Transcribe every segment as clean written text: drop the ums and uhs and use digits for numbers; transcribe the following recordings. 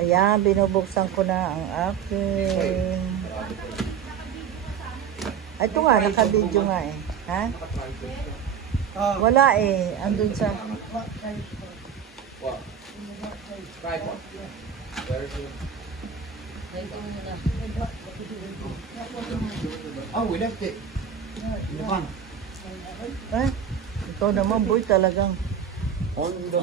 Ayan, binubuksan ko na ang aking. Ay, ito nga, naka-video nga eh. Ha? Wala eh. Andun sa... Oh, we left it. Eh? Ito naman, boy, talagang. On the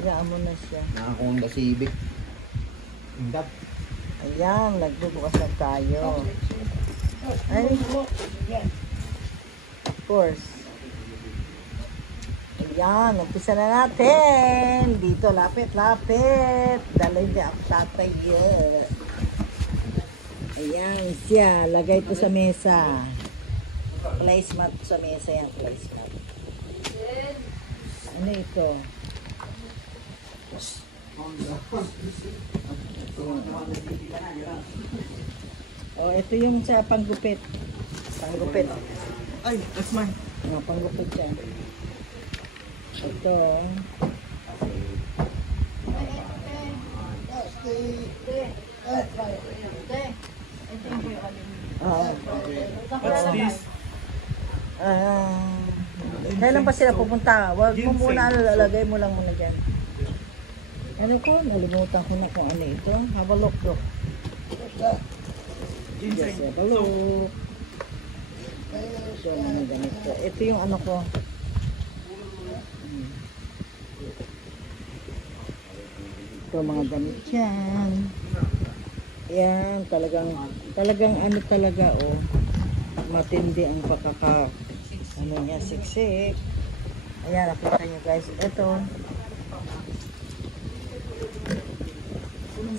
Hayaan mo na siya. Naka-Honda Civic. Indap. Ayan, nagbubukas na tayo. Ay, of course. Ayan, umpisa na natin. Dito, lapit. Dalay niya ang tatay. Ayan, siya. Lagay ito sa mesa. Placemat sa mesa yan. Placemat. Ano ito? Oh, ito yung sa panggupit. Ay, that's mine. Oh, panggupit siya. Ito. What's this? Kailan pa sila pupunta? Wag mo muna, lalagay mo lang muna dyan. Ano ko? Nalimutan ko na kung ano ito. Have a look. Yes, have a look. So, ano ganito. Ito yung ano ko. Ito mga damit yan. Ayan, talagang ano talaga, oh. Matindi ang ano niya, siksik. Ayan, nakita nyo guys. Ito.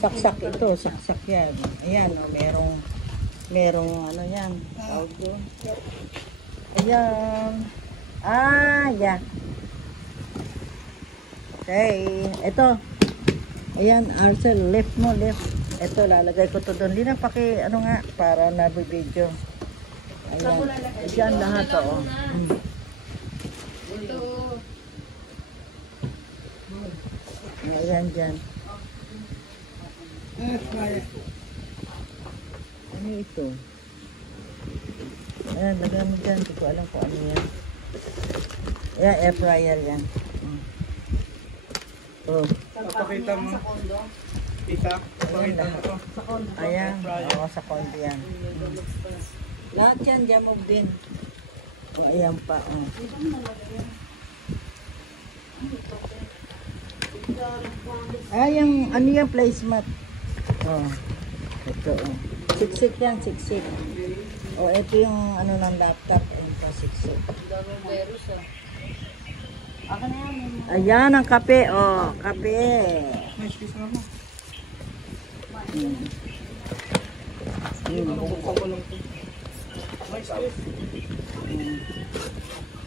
Saksak yan. Ayan, oh, merong ano yan. Tawag doon. Ayan. Yeah. Okay, ito. Ayan, Arcel, left. Ito, lalagay ko to doon. Hindi na ano nga, para nabibidyo. Ayan. Diyan lahat, oh. Ayan, dyan. Ano ito? Ayan, lagay mo dyan. Hindi ko alam kung ano yan. Ayan, air fryer yan. Oh. Papakita mo. Tita, papakita mo to. Ayan, oo, sa kondo yan. Lahat yan, jamog din. O, ayan pa, oh. Yung, ano yung placemat? Oh, ito, oh. Siksik yan, siksik. O, ito yung, ano ng laptop. Ito, siksik. Ayan, ang kape, oh, kape. May space na mo. Bubuksan ko lang ito. May space.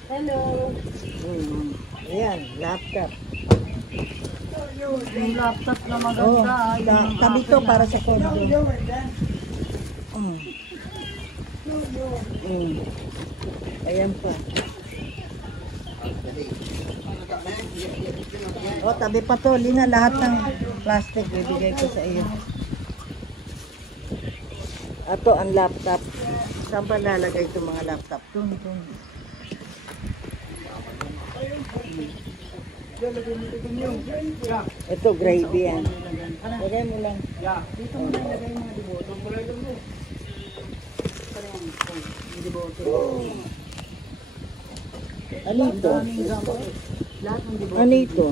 Hello. Ayan, laptop. Yung laptop na maganda. Tabi to para sa kondo. Ayan pa. Oh, tabi pa to. Lina, lahat ng plastic bibigay ko sa iyo. Ato ang laptop. Saan ba lalagay itong mga laptop? Dun. Ito, gravy yan. Lagay mo lang. Dito mo na ilagay yung mga diboto. Ano ito? Lahat ng diboto. Ano ito?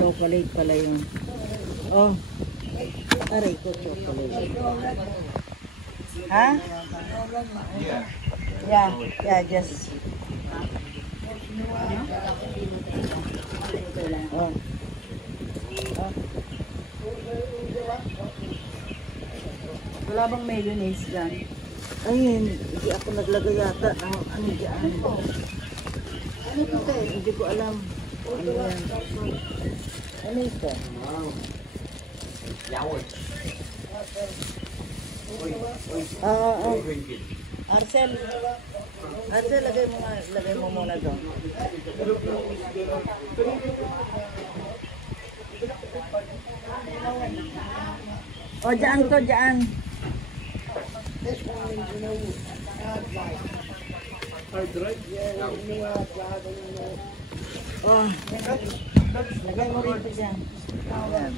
Chocolate pala yun. Oh. Aray ko, chocolate. Ha? Yeah, just. Oh. Wala bang mayonnaise dyan? Ayun, hindi ako naglagay yata ng ano dyan. Ano ito kayo? Hindi ko alam. Ano yan? Ano ito? Arcel, Ate, lagay mo muna doon. O, dyan to, dyan. Hard drive? Oh, lagay mo rito dyan. Ayan.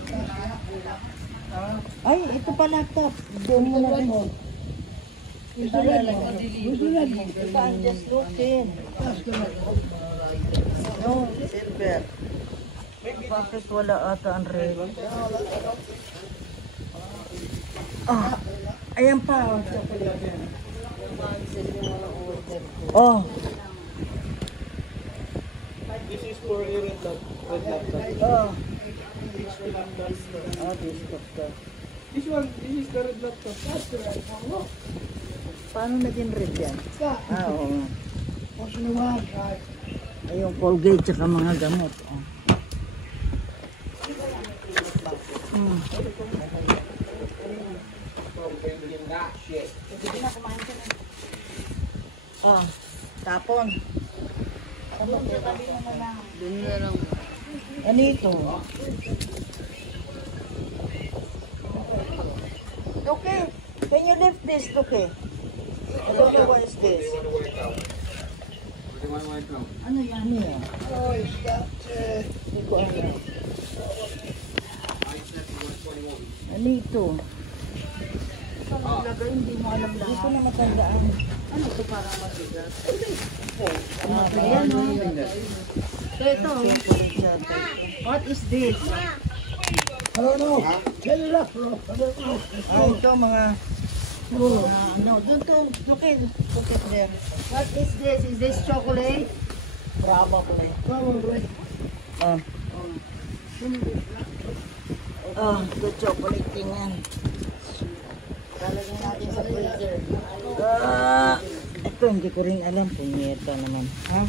Ay, ito pa laptop. Doon mo na rin. Ito I'm just looking. No, silver. Bakit wala ata ang red? Ah, ayan pa. Oh, chocolate. Oh. This is for a red laptop. Oh. Ah, desktop ka. This is the red laptop. That's the red one. Paano naging red yan? Ah, oo nga. Ay, yung Colgate tsaka mga gamot. Oh. Mm. Oh, tapon. Doon na lang. Ano ito? Luke, can you lift this, Luke? I don't know what is this. Ano yan? Ano yan? Hindi ko alam. Ano ito? Saan maglagay? Hindi mo alam Hindi ko lahat. na matandaan. Ano ito parang matigas? Ah, Ayan, ano oh. yun? So ito, Chocolate siya. what is this? Ah, ito mga ano, doon to, look at there. What is this? Is this chocolate? Probably. Ah. Ah, the chocolate thing yan. Lalagyan natin sa freezer. Ah, ito hindi ko rin alam. Punyeta naman. Ha?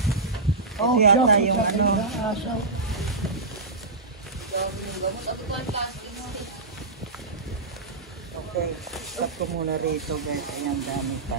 Ito yata yung ano. Okay. Stop ko muna rito guys. Ayan, dami pa.